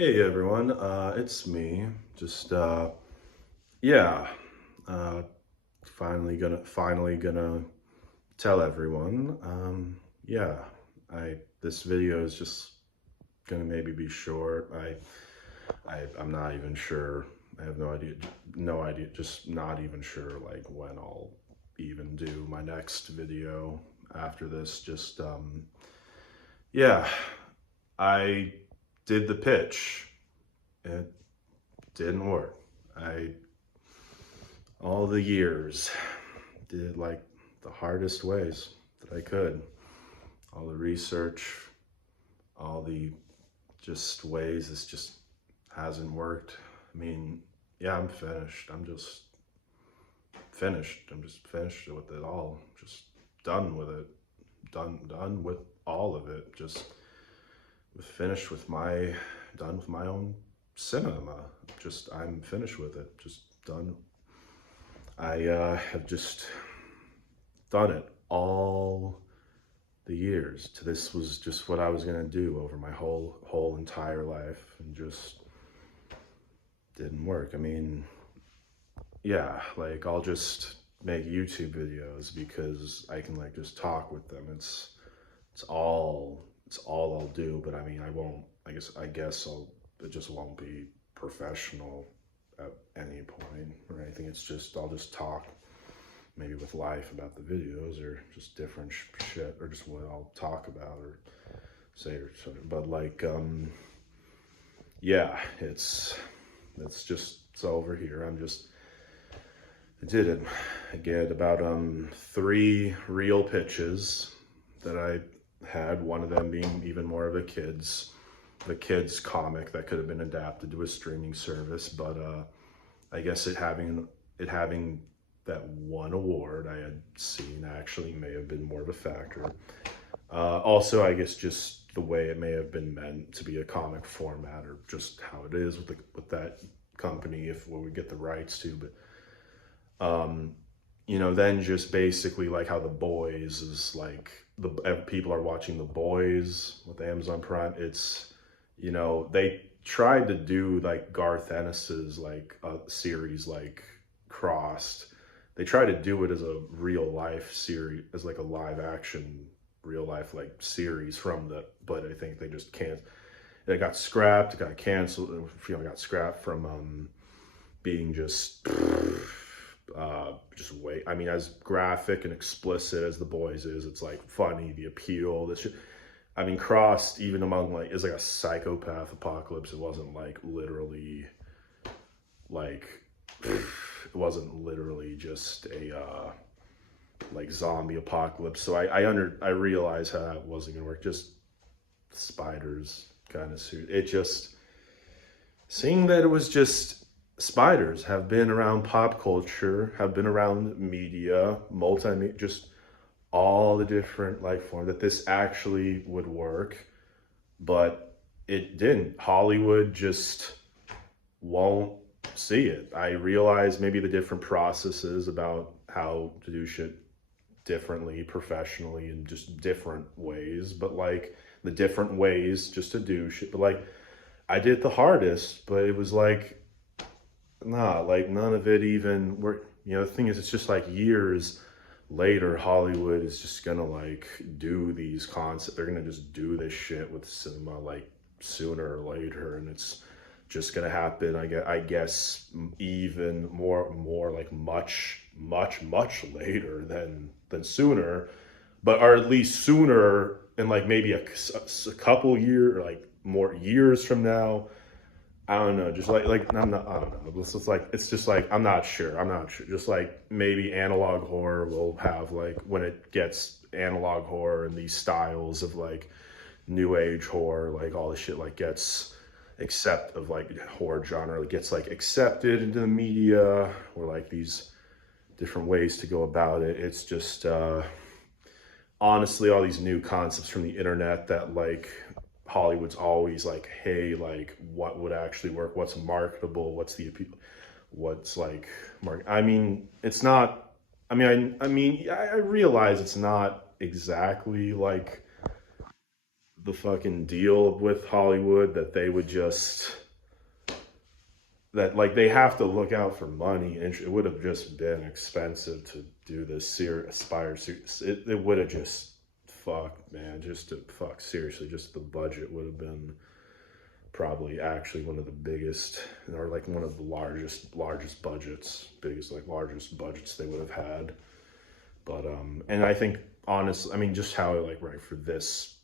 Hey everyone, it's me. Just yeah, uh finally gonna tell everyone. Yeah, I this video is just gonna maybe be short. I'm not even sure. I have no idea, just not even sure like when I'll even do my next video after this. Just yeah, I did the pitch. It didn't work. I all the years did like the hardest ways that I could. All the research, all the just ways this just hasn't worked. I mean, yeah, I'm finished. I'm just finished. I'm just finished with it all. Just done with it. Done with all of it. Just finished with my done with my own cinema. Just I'm finished with it. Just done. I have just done it all the years. To this was just what I was gonna do over my whole entire life, and just didn't work. I mean, yeah, like I'll just make YouTube videos because I can like just talk with them. It's all I'll do. But I mean, I won't. I guess it just won't be professional at any point or anything. It's just I'll just talk maybe with life about the videos or just different shit or just what I'll talk about or say or something. But like, yeah, it's over here. I did it. I get about three real pitches that I had. One of them being even more of the kids comic that could have been adapted to a streaming service, but I guess it having that one award I had seen actually may have been more of a factor. Also, I guess just the way it may have been meant to be a comic format, or just how it is with that company, if we get the rights to. But then just basically like how The Boys is like people are watching The Boys with Amazon Prime. They tried to do like Garth Ennis's like a series like Crossed. They tried to do it as a real life series, as like a live action real life like series but I think they just can't. It got scrapped, it got canceled, got scrapped from being just way. I mean, as graphic and explicit as The Boys is, it's like funny, the appeal, this shit. I mean, Crossed, even among like, is like a psychopath apocalypse. It wasn't like literally, like, it wasn't literally just a like zombie apocalypse. So I realized how that wasn't gonna work. Just spiders kind of suit. It just seeing that it was just spiders have been around pop culture, have been around media, multimedia, just all the different life forms, that this actually would work, but it didn't. Hollywood just won't see it. I realize maybe the different processes about how to do shit differently, professionally, in just different ways, but like the different ways just to do shit. But like I did the hardest, but it was like, nah, like none of it even worked. The thing is, it's just like years later, Hollywood is just gonna like do these concepts. They're gonna just do this shit with cinema like sooner or later, and it's just gonna happen. I guess even more like much later than sooner, but or at least sooner, and like maybe a couple year, like more years from now. I don't know, just like I'm not. I don't know. It's just like I'm not sure. I'm not sure. Just like maybe analog horror will have like when it gets analog horror and these styles of like new age horror, like all this shit like gets accept of like horror genre, like gets like accepted into the media, or like these different ways to go about it. It's just honestly all these new concepts from the internet that like Hollywood's always like, hey, like what would actually work? What's marketable? What's the appeal? What's like market? I mean, it's not. I realize it's not exactly like the fucking deal with Hollywood that they would just, that like they have to look out for money, and it would have just been expensive to do this Aspire series. It would have just, fuck man, just to fuck, seriously, just the budget would have been probably actually one of the biggest, or like one of the largest budgets, largest budgets they would have had. But and I think honestly, I mean, just how like, right, for this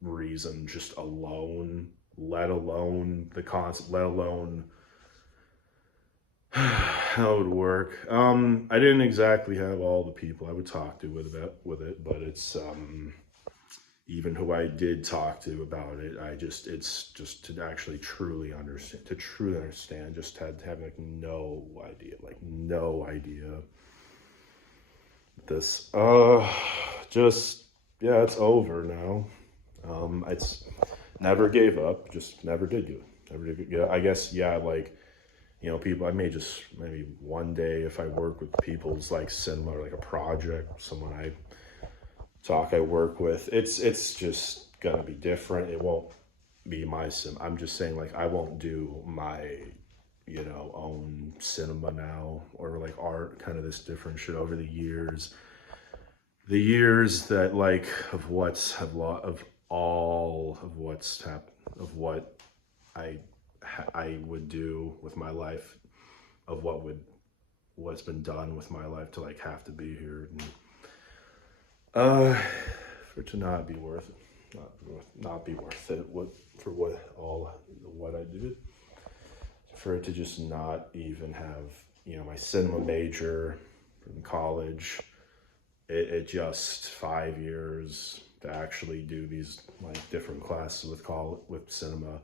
reason just alone, let alone the concept, let alone how it would work. I didn't exactly have all the people I would talk to with it, but it's even who I did talk to about it, it's just to actually truly understand, just had to have like no idea this. Just, yeah, it's over now. It's never gave up, just never did give it. Yeah, I guess, yeah, like, you know, people, I may just, maybe one day if I work with people's like cinema or like a project, someone I work with, it's just gonna be different. It won't be my sim. I'm just saying, like, I won't do my, you know, own cinema now, or like art, kind of this different shit over the years. The years that like of what's have lot of all of what's happened, of what I would do with my life, of what's been done with my life to like have to be here, and for it to not be worth it, not be worth it, what I did, for it to just not even have, you know, my cinema major from college, it just 5 years to actually do these like different classes with cinema.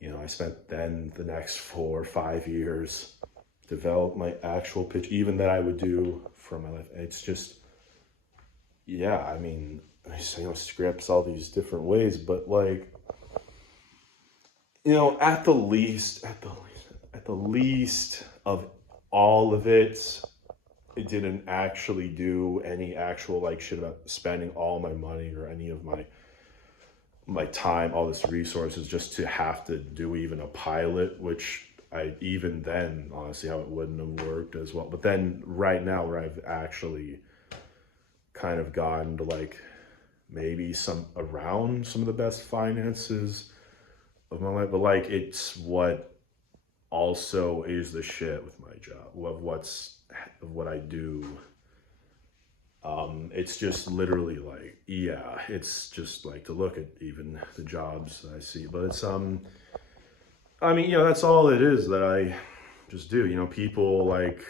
You know, I spent then the next 4 or 5 years develop my actual pitch, even that I would do for my life. It's just, yeah, I mean, you know, scripts all these different ways, but like, you know, at the least of all of it, it didn't actually do any actual like shit about spending all my money or any of my time, all this resources, just to have to do even a pilot, which I, even then, honestly, how it wouldn't have worked as well. But then right now, where I've actually kind of gotten to like maybe around some of the best finances of my life, but like, it's what also is the shit with my job, of what I do. It's just literally like, yeah, it's just like to look at even the jobs I see, but it's I mean, you know, that's all it is that I just do. You know, people like,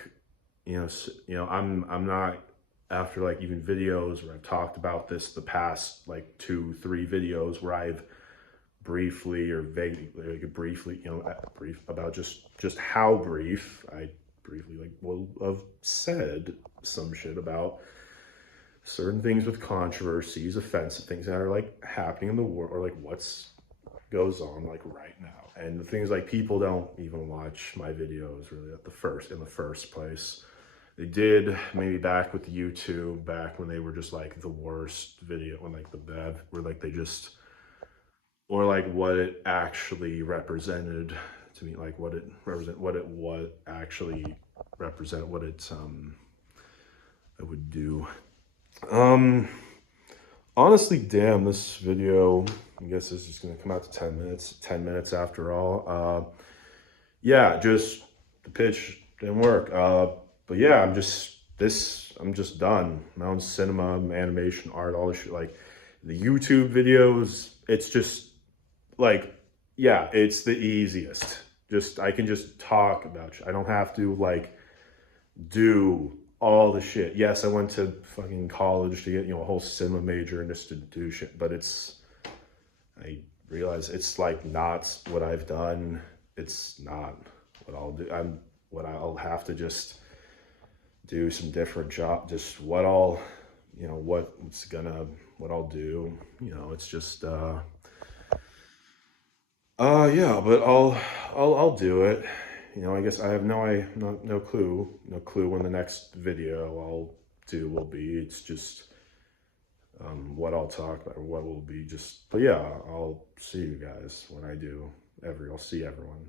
you know, I'm not, after like even videos where I've talked about this, the past like 2-3 videos where I've briefly or vaguely, like briefly, you know, brief about just how brief I briefly like will have said some shit about certain things with controversies, offensive things that are like happening in the world, or like what's goes on like right now. And the things like, people don't even watch my videos really in the first place. They did maybe back with YouTube, back when they were just like the worst video, when like the bad, where like they just, or like what it actually represented to me, like what actually represented, what it would do. Honestly, damn, this video, I guess this is gonna come out to 10 minutes after all. Yeah, just the pitch didn't work. But yeah, I'm just done. My own cinema, animation, art, all this shit, like the YouTube videos, it's just like, yeah, it's the easiest. I can just talk about shit. I don't have to like do all the shit. Yes, I went to fucking college to get, you know, a whole cinema major and just to do shit, but I realize it's like not what I've done. It's not what I'll do. I'll have to just do some different job, just what I'll do, you know, it's just, yeah, but I'll do it. You know, I guess I have no clue when the next video I'll do will be. It's just, what I'll talk about, what will be just, but yeah, I'll see you guys when I do I'll see everyone.